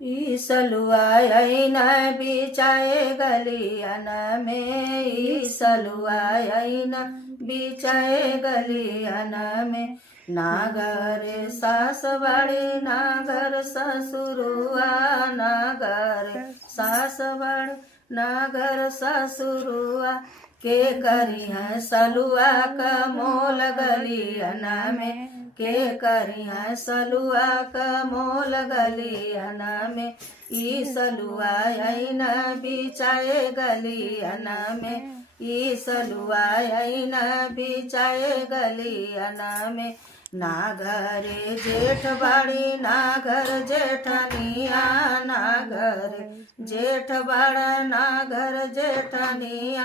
ई सलुआई न बिचाए गलियन में, ई सलुआई न बिचाए गलियन में। ना घर सास बड़ी ना घर ससुरुआ, ना घर सास बड़ी ना घर ससुरुआ, के करिया सलुआ का मोल गलियन में, के करिया सलुआ का मोल गलियन में। ई सलुआ न बिचाए गलियन में, ई सलुआ न बिचाए गलियन में। ना घरे जेठ बाड़ी ना घर जेठनिया, ना घर जेठ बाड़ा ना घर जेठनिया,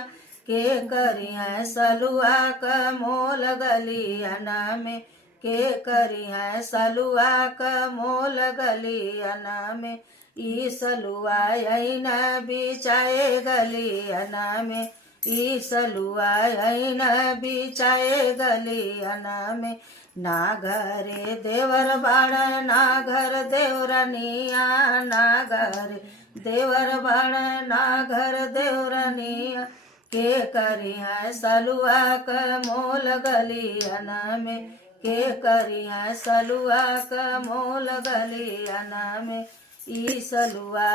के करिया सलुआ का मोल गलियन में, के करिया सलुआ का मोल गलियन में। ई सलुआ न बिचाए गलियन में, ई सलुआ न बिचाए गलियन में। ना घरे देवर बाड़ा ना घर देवरनिया, ना घर देवर बाड़ा ना घर देवरनिया, के करिया सलुआ का मोल गलियन में, के करिया सलुआ का मोल गलियन में। ई सलुआ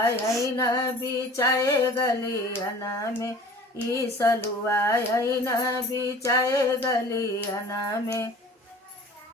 न बिचाए गलियन में, ई सलुआ न बिचाए गलियन में।